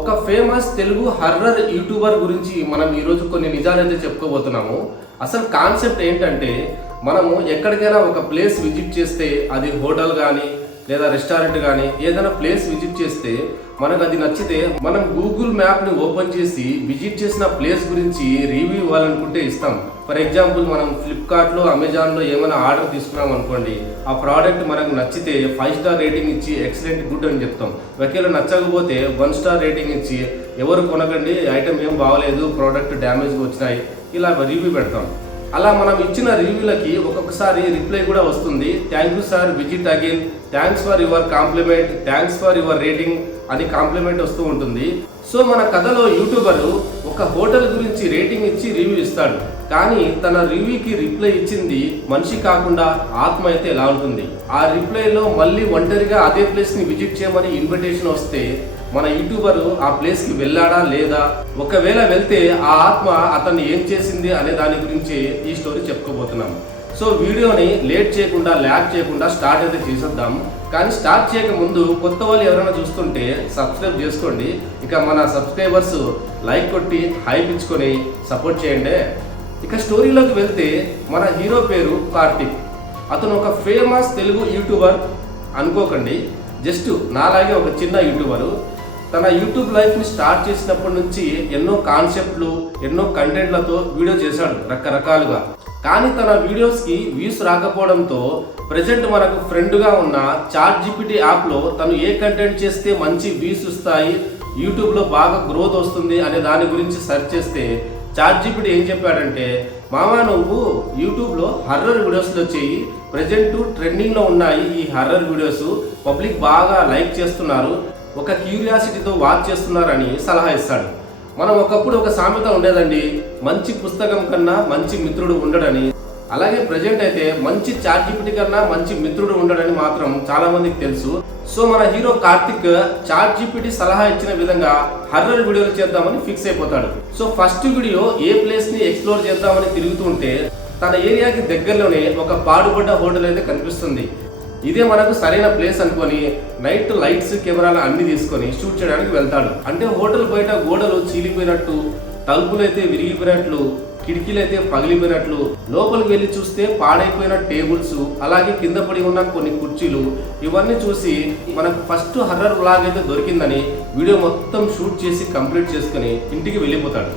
ఒక famous Telugu horror YouTuber గురించి మనం ఈరోజు కొన్ని నిజాలైతే చెప్పుకోబోతున్నాము. అసలు కాన్సెప్ట్ ఏంటంటే, మనము ఎక్కడికైనా ఒక ప్లేస్ విజిట్ చేస్తే, అది హోటల్ కానీ లేదా రెస్టారెంట్ కానీ ఏదైనా ప్లేస్ విజిట్ చేస్తే మనకు అది నచ్చితే మనం గూగుల్ మ్యాప్ని ఓపెన్ చేసి విజిట్ చేసిన ప్లేస్ గురించి రివ్యూ ఇవ్వాలనుకుంటే ఇస్తాం. ఫర్ ఎగ్జాంపుల్, మనం ఫ్లిప్కార్ట్లో, అమెజాన్లో ఏమైనా ఆర్డర్ తీసుకున్నాం అనుకోండి, ఆ ప్రోడక్ట్ మనకు నచ్చితే 5 స్టార్ రేటింగ్ ఇచ్చి ఎక్సలెంట్ గుడ్ అని చెప్తాం. ఒకవేళ నచ్చకపోతే 1 స్టార్ రేటింగ్ ఇచ్చి ఎవరు కొనకండి, ఐటమ్ ఏం బాగలేదు, ప్రోడక్ట్ డ్యామేజ్గా వచ్చినాయి, ఇలా రివ్యూ పెడతాం. అలా మనం ఇచ్చిన రివ్యూలకి ఒక్కొక్కసారి రిప్లై కూడా వస్తుంది. Thank you sir, visit again, thanks for your compliment, thanks for your rating అని కాంప్లిమెంట్ వస్తూ ఉంటుంది. సో మన కథలో యూట్యూబరు ఒక హోటల్ గురించి రేటింగ్ ఇచ్చి రివ్యూ ఇస్తాడు. కానీ తన రివ్యూకి రిప్లై ఇచ్చింది మనిషి కాకుండా ఆత్మ అయితే ఎలా ఉంటుంది? ఆ రిప్లైలో మళ్ళీ ఒంటరిగా అదే ప్లేస్ని విజిట్ చేయమని ఇన్విటేషన్ వస్తే మన యూట్యూబరు ఆ ప్లేస్కి వెళ్ళాడా లేదా, ఒకవేళ వెళ్తే ఆ ఆత్మ అతన్ని ఏం చేసింది అనే దాని గురించి ఈ స్టోరీ చెప్పుకోబోతున్నాం. సో వీడియోని లేట్ చేయకుండా, ల్యాగ్ చేయకుండా స్టార్ట్ అయితే చేసేద్దాం. కానీ స్టార్ట్ చేయక ముందు కొత్త వాళ్ళు ఎవరైనా చూస్తుంటే సబ్స్క్రైబ్ చేసుకోండి. ఇక మన సబ్స్క్రైబర్స్ లైక్ కొట్టి హైప్ ఇచ్చుకొని సపోర్ట్ చేయండి. ఇక స్టోరీలోకి వెళ్తే, మన హీరో పేరు కార్తిక్. అతను ఒక ఫేమస్ తెలుగు యూట్యూబర్ అనుకోకండి, జస్ట్ నాలాగే ఒక చిన్న యూట్యూబరు. తన యూట్యూబ్ లైఫ్ని స్టార్ట్ చేసినప్పటి నుంచి ఎన్నో కాన్సెప్ట్లు, ఎన్నో కంటెంట్లతో వీడియో చేశాడు రకరకాలుగా. కానీ తన వీడియోస్కి వ్యూస్ రాకపోవడంతో ప్రజెంట్ మనకు ఫ్రెండ్గా ఉన్న చాట్‌జిపిటి యాప్లో తను ఏ కంటెంట్ చేస్తే మంచి వ్యూస్ వస్తాయి, యూట్యూబ్లో బాగా గ్రోత్ వస్తుంది అనే దాని గురించి సెర్చ్ చేస్తే చాట్‌జిపిటి ఏం చెప్పాడంటే, మామా నువ్వు యూట్యూబ్లో హర్రర్ వీడియోస్లో చేయి, ప్రజెంట్ ట్రెండింగ్లో ఉన్నాయి ఈ హర్రర్ వీడియోస్, పబ్లిక్ బాగా లైక్ చేస్తున్నారు, ఒక క్యూరియాసిటీతో వాచ్ చేస్తున్నారని సలహా ఇస్తాడు. మనం ఒకప్పుడు ఒక సామెత ఉండేదండి, మంచి పుస్తకం కన్నా మంచి మిత్రుడు ఉండడని. అలాగే ప్రజెంట్ అయితే మంచి చాట్‌జిపిటి కన్నా మంచి మిత్రుడు ఉండడని మాత్రం చాలా మందికి తెలుసు. సో మన హీరో కార్తిక్ చాట్‌జిపిటి సలహా ఇచ్చిన విధంగా హర్రర్ వీడియోలు చేద్దామని ఫిక్స్ అయిపోతాడు. సో ఫస్ట్ వీడియో ఏ ప్లేస్ ని ఎక్స్ప్లోర్ చేద్దామని తిరుగుతుంటే తన ఏరియాకి దగ్గరలోనే ఒక పాడుపడ్డ హోటల్ అయితే కనిపిస్తుంది. ఇదే మనకు సరైన ప్లేస్ అనుకొని నైట్ లైట్స్, కెమెరాలు అన్ని తీసుకొని షూట్ చేయడానికి వెళ్తాడు. అంటే హోటల్ బయట గోడలు చీలిపోయినట్టు, తలుపులు అయితే విరిగిపోయినట్లు, కిటికీలు అయితే పగిలిపోయినట్లు, లోపలికి వెళ్ళి చూస్తే పాడైపోయిన టేబుల్స్, అలాగే కింద పడి ఉన్న కొన్ని కుర్చీలు, ఇవన్నీ చూసి మనకు ఫస్ట్ హర్రర్ వ్లాగ్ అయితే దొరికిందని వీడియో మొత్తం షూట్ చేసి కంప్లీట్ చేసుకుని ఇంటికి వెళ్ళిపోతాడు.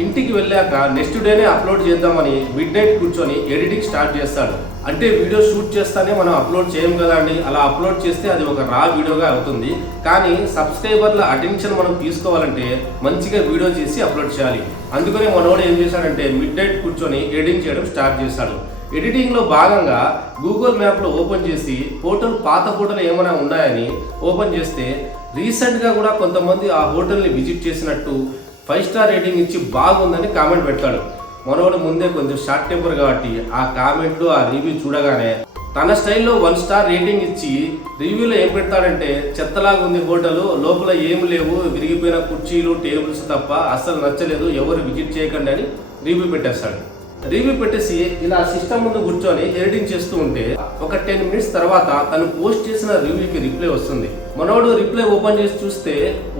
ఇంటికి వెళ్ళాక నెక్స్ట్ డేనే అప్లోడ్ చేద్దామని మిడ్ నైట్ కూర్చొని ఎడిటింగ్ స్టార్ట్ చేస్తాడు. అంటే వీడియో షూట్ చేస్తానే మనం అప్లోడ్ చేయం కదా అండి, అలా అప్లోడ్ చేస్తే అది ఒక రా వీడియోగా అవుతుంది. కానీ సబ్స్క్రైబర్ల అటెన్షన్ మనం తీసుకోవాలంటే మంచిగా వీడియో చేసి అప్లోడ్ చేయాలి. అందుకనే మనోడు ఏం చేశాడంటే మిడ్ నైట్ కూర్చొని ఎడిటింగ్ చేయడం స్టార్ట్ చేశాడు. ఎడిటింగ్లో భాగంగా గూగుల్ మ్యాప్లో ఓపెన్ చేసి హోటల్, పాత హోటల్ ఏమైనా ఉన్నాయని ఓపెన్ చేస్తే రీసెంట్గా కూడా కొంతమంది ఆ హోటల్ని విజిట్ చేసినట్టు 5 స్టార్ రేటింగ్ ఇచ్చి బాగుందని కామెంట్ పెడతాడు. మనోడు ముందే కొంచెం షార్ట్ టెంపర్ కాబట్టి ఆ కామెంట్లు, ఆ రివ్యూ చూడగానే తన స్టైల్లో 1 స్టార్ రేటింగ్ ఇచ్చి రివ్యూలో ఏం పెడతాడంటే, చెత్తలాగా ఉంది హోటల్, లోపల ఏం లేవు, విరిగిపోయిన కుర్చీలు, టేబుల్స్ తప్ప, అస్సలు నచ్చలేదు, ఎవరు విజిట్ చేయకండి అని రివ్యూ పెట్టేస్తాడు. రివ్యూ పెట్టేసి ఇలా సిస్టమ్ ముందు కూర్చొని ఎడిటింగ్ చేస్తూ ఉంటే ఒక 10 మినిట్స్ తర్వాత తను పోస్ట్ చేసిన రివ్యూకి రిప్లై వస్తుంది. మనోడు రిప్లై ఓపెన్ చేసి చూస్తే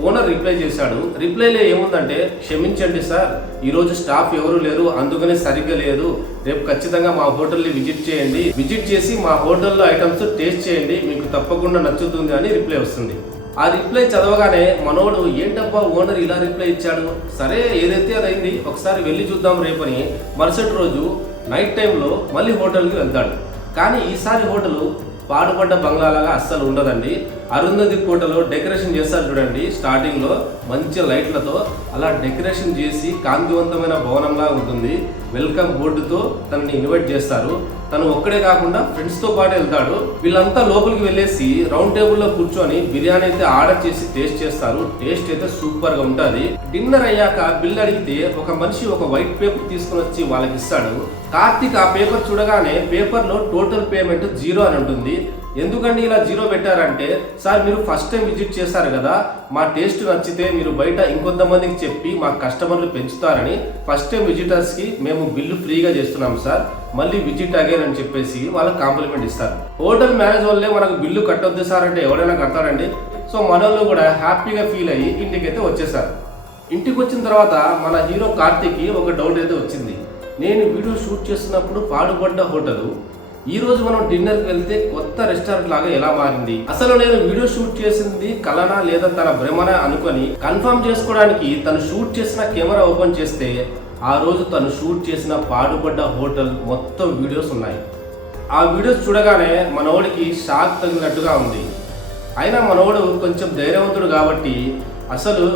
ఓనర్ రిప్లై చేశాడు. రిప్లైలో ఏముందంటే, క్షమించండి సార్, ఈరోజు స్టాఫ్ ఎవరు లేరు, అందుకనే సరిగ్గా లేదు, రేపు ఖచ్చితంగా మా హోటల్ని విజిట్ చేయండి, విజిట్ చేసి మా హోటల్లో ఐటమ్స్ టేస్ట్ చేయండి, మీకు తప్పకుండా నచ్చుతుంది అని రిప్లై వస్తుంది. ఆ రిప్లై చదవగానే మనోడు ఏంటబ్బా ఓనర్ ఇలా రిప్లై ఇచ్చాడు, సరే ఏదైతే అదైంది, ఒకసారి వెళ్ళి చూద్దాం రేపని మరుసటి రోజు నైట్ టైంలో మళ్ళీ హోటల్కి వెళ్తాడు. కానీ ఈసారి హోటల్ పాడుపడ్డ బంగ్లాలాగా అస్సలు ఉండదండి. అరుంధతి కోటలో డెకరేషన్ చేస్తారు చూడండి, స్టార్టింగ్లో మంచి లైట్లతో అలా డెకరేషన్ చేసి కాంతివంతమైన భవనంలా ఉంటుంది. వెల్కమ్ బోర్డుతో తనని ఇన్వైట్ చేస్తారు. తను ఒక్కడే కాకుండా ఫ్రెండ్స్తో పాటు వెళ్తాడు. వీళ్ళంతా లోపలికి వెళ్ళేసి రౌండ్ టేబుల్లో కూర్చొని బిర్యానీ అయితే ఆర్డర్ చేసి టేస్ట్ చేస్తారు. టేస్ట్ అయితే సూపర్గా ఉంటుంది. డిన్నర్ అయ్యాక బిల్ అడిగితే ఒక మనిషి ఒక వైట్ పేపర్ తీసుకుని వచ్చి వాళ్ళకి ఇస్తాడు. కార్తిక్ ఆ పేపర్ చూడగానే పేపర్లో టోటల్ పేమెంట్ 0 అని ఉంటుంది. ఎందుకండి ఇలా 0 పెట్టారంటే, సార్ మీరు ఫస్ట్ టైం విజిట్ చేశారు కదా, మా టేస్ట్ నచ్చితే మీరు బయట ఇంకొంతమందికి చెప్పి మా కస్టమర్లు పెంచుతారని ఫస్ట్ టైం విజిటర్స్కి మేము బిల్లు ఫ్రీగా చేస్తున్నాం సార్, మళ్ళీ విజిట్ అగైన్ అని చెప్పేసి వాళ్ళకి కాంప్లిమెంట్ ఇస్తారు. హోటల్ మేనేజ్ వల్లే మనకు బిల్లు కట్టొద్దు సార్ అంటే ఎవడైనా కడతాడండి? సో మనోళ్ళు కూడా హ్యాపీగా ఫీల్ అయ్యి ఇంటికైతే వచ్చేసారు. ఇంటికి వచ్చిన తర్వాత మన హీరో కార్తీక్కి ఒక డౌట్ అయితే వచ్చింది. నేను వీడియో షూట్ చేస్తున్నప్పుడు పాడుపడ్డ హోటల్ ఈ రోజు మనం డిన్నర్కి వెళ్తే కొత్త రెస్టారెంట్ లాగా ఎలా మారింది? అసలు నేను వీడియో షూట్ చేసింది కలనా లేదా తన భ్రమణ అనుకొని కన్ఫర్మ్ చేసుకోవడానికి తను షూట్ చేసిన కెమెరా ఓపెన్ చేస్తే ఆ రోజు తను షూట్ చేసిన పాడుపడ్డ హోటల్ మొత్తం వీడియోస్ ఉన్నాయి. ఆ వీడియోస్ చూడగానే మనోడికి షాక్ తగిలినట్టుగా ఉంది. అయినా మనోడు కొంచెం ధైర్యవంతుడు కాబట్టి అసలు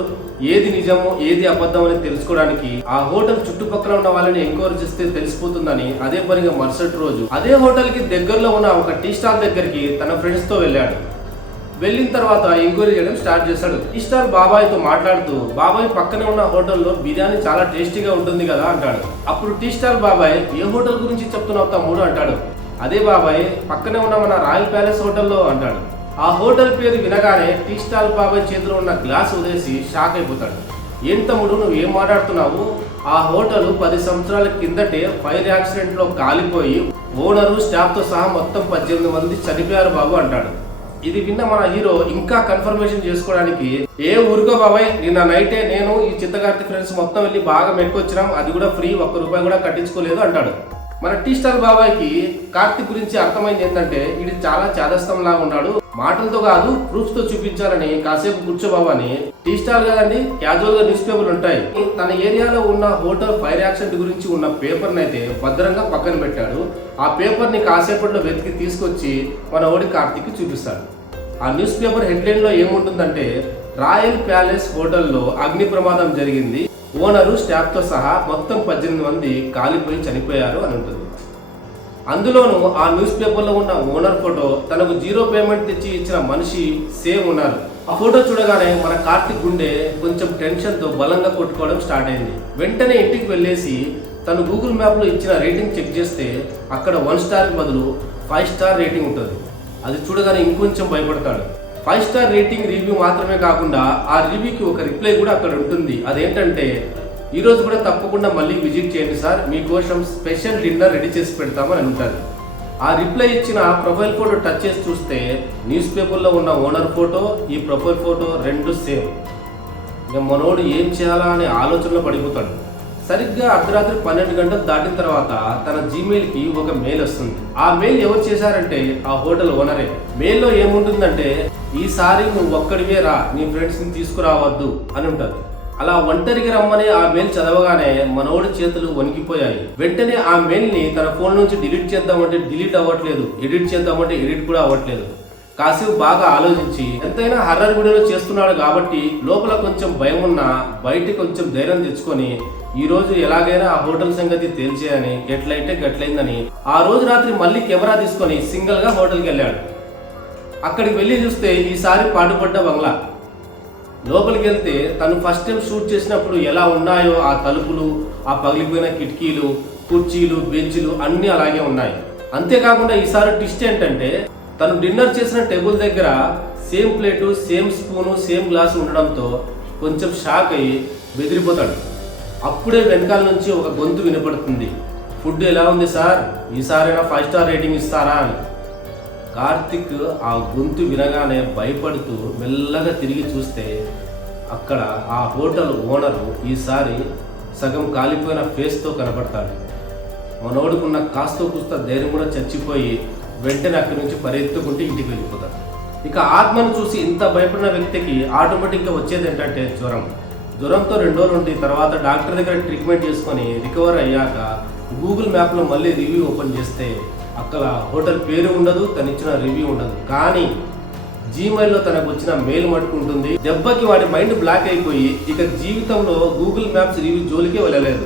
ఏది నిజమో ఏది అబద్ధం అని తెలుసుకోవడానికి ఆ హోటల్ చుట్టుపక్కల ఉన్న వాళ్ళని ఎంక్వైరీ చేస్తే తెలిసిపోతుందని అదే పనిగా మరుసటి రోజు అదే హోటల్ కి దగ్గరలో ఉన్న ఒక టీ స్టాల్ దగ్గరికి తన ఫ్రెండ్స్ తో వెళ్ళాడు. వెళ్ళిన తర్వాత ఎంక్వైరీ చేయడం స్టార్ట్ చేశాడు. టీ స్టాల్ బాబాయ్తో మాట్లాడుతూ, బాబాయ్ పక్కనే ఉన్న హోటల్లో బిర్యానీ చాలా టేస్టీగా ఉంటుంది కదా అంటాడు. అప్పుడు టీ స్టాల్ బాబాయ్, ఏ హోటల్ గురించి చెప్తున్నావు తమ్ముడు అంటాడు. అదే బాబాయ్ పక్కనే ఉన్న మన రాయల్ ప్యాలెస్ హోటల్లో అంటాడు. ఆ హోటల్ పేరు వినగానే టీ స్టాల్ బాబాయ్ చేతిలో ఉన్న గ్లాస్ వదిలేసి షాక్ అయిపోతాడు. ఏం తమ్ముడు నువ్వు ఏం మాట్లాడుతున్నావు? ఆ హోటల్ 10 సంవత్సరాల కిందటే ఫైర్ యాక్సిడెంట్ లో కాలిపోయి ఓనరు స్టాఫ్ తో సహా మొత్తం 18 మంది చనిపోయారు బాబు అంటాడు. ఇది విన్న మన హీరో ఇంకా కన్ఫర్మేషన్ చేసుకోవడానికి, ఏ ఊరుకో బాబాయ్, నిన్న నైటే నేను ఈ చిత్తగార్తి ఫ్రెండ్స్ మొత్తం వెళ్ళి బాగా మెక్కొచ్చినాం, అది కూడా ఫ్రీ, ₹1 కూడా కట్టించుకోలేదు అంటాడు. మన టీ స్టాల్ బాబాయ్కి కార్తిక్ గురించి అర్థమైంది ఏంటంటే ఇది చాలా చాదస్తం లాగా ఉన్నాడు, మాటలతో కాదు ప్రూఫ్స్ తో చూపించాలని కాసేపు కూర్చోబాబని. టీ స్టాల్ కదండి, క్యాజువల్ గా న్యూస్ పేపర్లు ఉంటాయి. తన ఏరియాలో ఉన్న హోటల్ ఫైర్ యాక్సిడెంట్ గురించి ఉన్న పేపర్ని అయితే భద్రంగా పక్కన పెట్టాడు. ఆ పేపర్ ని కాసేపట్లో వెతికి తీసుకొచ్చి మన ఓడి కార్తిక్ చూపిస్తాడు. ఆ న్యూస్ పేపర్ హెడ్లైన్ లో ఏముంటుందంటే, రాయల్ ప్యాలెస్ హోటల్లో అగ్ని ప్రమాదం జరిగింది, ఓనరు స్టాఫ్ తో సహా మొత్తం 18 మంది కాలిపోయి చనిపోయారు అని ఉంటుంది. అందులోనూ ఆ న్యూస్ పేపర్లో ఉన్న ఓనర్ ఫోటో, తనకు 0 పేమెంట్ తెచ్చి ఇచ్చిన మనిషి సేమ్ ఉన్నారు. ఆ ఫోటో చూడగానే మన కార్తిక్ గుండె కొంచెం టెన్షన్ తో బలంగా కొట్టుకోవడం స్టార్ట్ అయింది. వెంటనే ఇంటికి వెళ్ళేసి తను గూగుల్ మ్యాప్ లో ఇచ్చిన రేటింగ్ చెక్ చేస్తే అక్కడ 1 స్టార్ బదులు 5 స్టార్ రేటింగ్ ఉంటుంది. అది చూడగానే ఇంకొంచెం భయపడతాడు. 5 స్టార్ రేటింగ్ రివ్యూ మాత్రమే కాకుండా ఆ రివ్యూకి ఒక రిప్లై కూడా అక్కడ ఉంటుంది. అదేంటంటే, ఈ రోజు కూడా తప్పకుండా మళ్ళీ విజిట్ చేయండి సార్, మీకోసం స్పెషల్ డిన్నర్ రెడీ చేసి పెడతామని ఉంటుంది. ఆ రిప్లై ఇచ్చిన ప్రొఫైల్ ఫోటో టచ్ చేసి చూస్తే న్యూస్ పేపర్లో ఉన్న ఓనర్ ఫోటో, ఈ ప్రొఫైల్ ఫోటో 2 సేమ్. ఇక మనోడు ఏం చేయాలా అనే ఆలోచనలో పడిపోతాడు. సరిగ్గా అర్ధరాత్రి 12 గంటలు దాటిన తర్వాత తన జీమెయిల్కి ఒక మెయిల్ వస్తుంది. ఆ మెయిల్ ఎవరు చేశారంటే ఆ హోటల్ ఓనరే. మెయిల్లో ఏముంటుందంటే, ఈసారి నువ్వు ఒక్కడివే రా, నీ ఫ్రెండ్స్ని తీసుకురావద్దు అని ఉంటుంది. అలా ఒంటరిగా రమ్మని ఆ మెయిల్ చదవగానే మనోడి చేతులు వణికిపోయాయి. వెంటనే ఆ మెయిల్ ని తన ఫోన్ నుంచి డిలీట్ చేద్దామంటే డిలీట్ అవ్వట్లేదు, ఎడిట్ చేద్దామంటే ఎడిట్ కూడా అవ్వట్లేదు. కాసేపు బాగా ఆలోచించి, ఎంతైనా హర్రర్ వీడియోలు చేస్తున్నాడు కాబట్టి లోపల కొంచెం భయం ఉన్నా బయట కొంచెం ధైర్యం తెచ్చుకొని ఈ రోజు ఎలాగైనా ఆ హోటల్ సంగతి తేల్చేయని, ఎట్లయితే గట్లయిందని ఆ రోజు రాత్రి మళ్ళీ కెమెరా తీసుకొని సింగిల్ గా హోటల్కి వెళ్ళాడు. అక్కడికి వెళ్ళి చూస్తే ఈసారి పాడుపడ్డ బంగ్లా. లోపలికి వెళ్తే తను ఫస్ట్ టైం షూట్ చేసినప్పుడు ఎలా ఉన్నాయో ఆ తలుపులు, ఆ పగిలిపోయిన కిటికీలు, కుర్చీలు, బెంచ్లు అన్నీ అలాగే ఉన్నాయి. అంతేకాకుండా ఈసారి ట్విస్ట్ ఏంటంటే, తను డిన్నర్ చేసిన టేబుల్ దగ్గర same plate, same spoon, same glass ఉండడంతో కొంచెం షాక్ అయ్యి బెదిరిపోతాడు. అప్పుడే వెనకాల నుంచి ఒక గొంతు వినపడుతుంది, ఫుడ్ ఎలా ఉంది సార్, ఈసారైనా 5 స్టార్ రేటింగ్ ఇస్తారా అని. కార్తిక్ ఆ గొంతు వినగానే భయపడుతూ మెల్లగా తిరిగి చూస్తే అక్కడ ఆ హోటల్ ఓనరు ఈసారి సగం కాలిపోయిన ఫేస్తో కనపడతాడు. మనోడుకున్న కాస్తో కూస్త ధైర్యం కూడా చచ్చిపోయి వెంటనే అక్కడి నుంచి పరిగెత్తుకుంటూ ఇంటికి వెళ్ళిపోతాడు. ఇక ఆత్మను చూసి ఇంత భయపడిన వ్యక్తికి ఆటోమేటిక్గా వచ్చేది ఏంటంటే జ్వరంతో 2 రోజులు ఉండి తర్వాత డాక్టర్ దగ్గర ట్రీట్మెంట్ చేసుకొని రికవర్ అయ్యాక గూగుల్ మ్యాప్లో మళ్ళీ రివ్యూ ఓపెన్ చేస్తే అక్కడ హోటల్ పేరు ఉండదు, తను ఇచ్చిన రివ్యూ ఉండదు. కానీ జీమెయిల్లో తనకు వచ్చిన మెయిల్ మట్టుకుంటుంది. దెబ్బకి వాడి మైండ్ బ్లాక్ అయిపోయి ఇక జీవితంలో గూగుల్ మ్యాప్స్ రివ్యూ జోలికే వెళ్ళలేదు.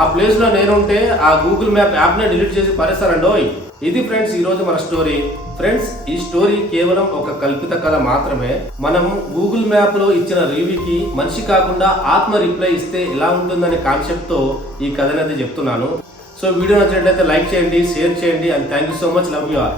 ఆ ప్లేస్లో నేనుంటే ఆ గూగుల్ మ్యాప్ యాప్నే డిలీట్ చేసి పరిస్తానండోయ్. ఇది ఫ్రెండ్స్ ఈరోజు మన స్టోరీ. ఫ్రెండ్స్, ఈ స్టోరీ కేవలం ఒక కల్పిత కథ మాత్రమే. మనం గూగుల్ మ్యాప్ లో ఇచ్చిన రివ్యూకి మనిషి కాకుండా ఆత్మ రిప్లై ఇస్తే ఎలా ఉంటుందనే కాన్సెప్ట్ తో ఈ కథనైతే చెప్తున్నాను. సో వీడియో నచ్చినట్లయితే లైక్ చేయండి, షేర్ చేయండి and thank you so much. Love you all.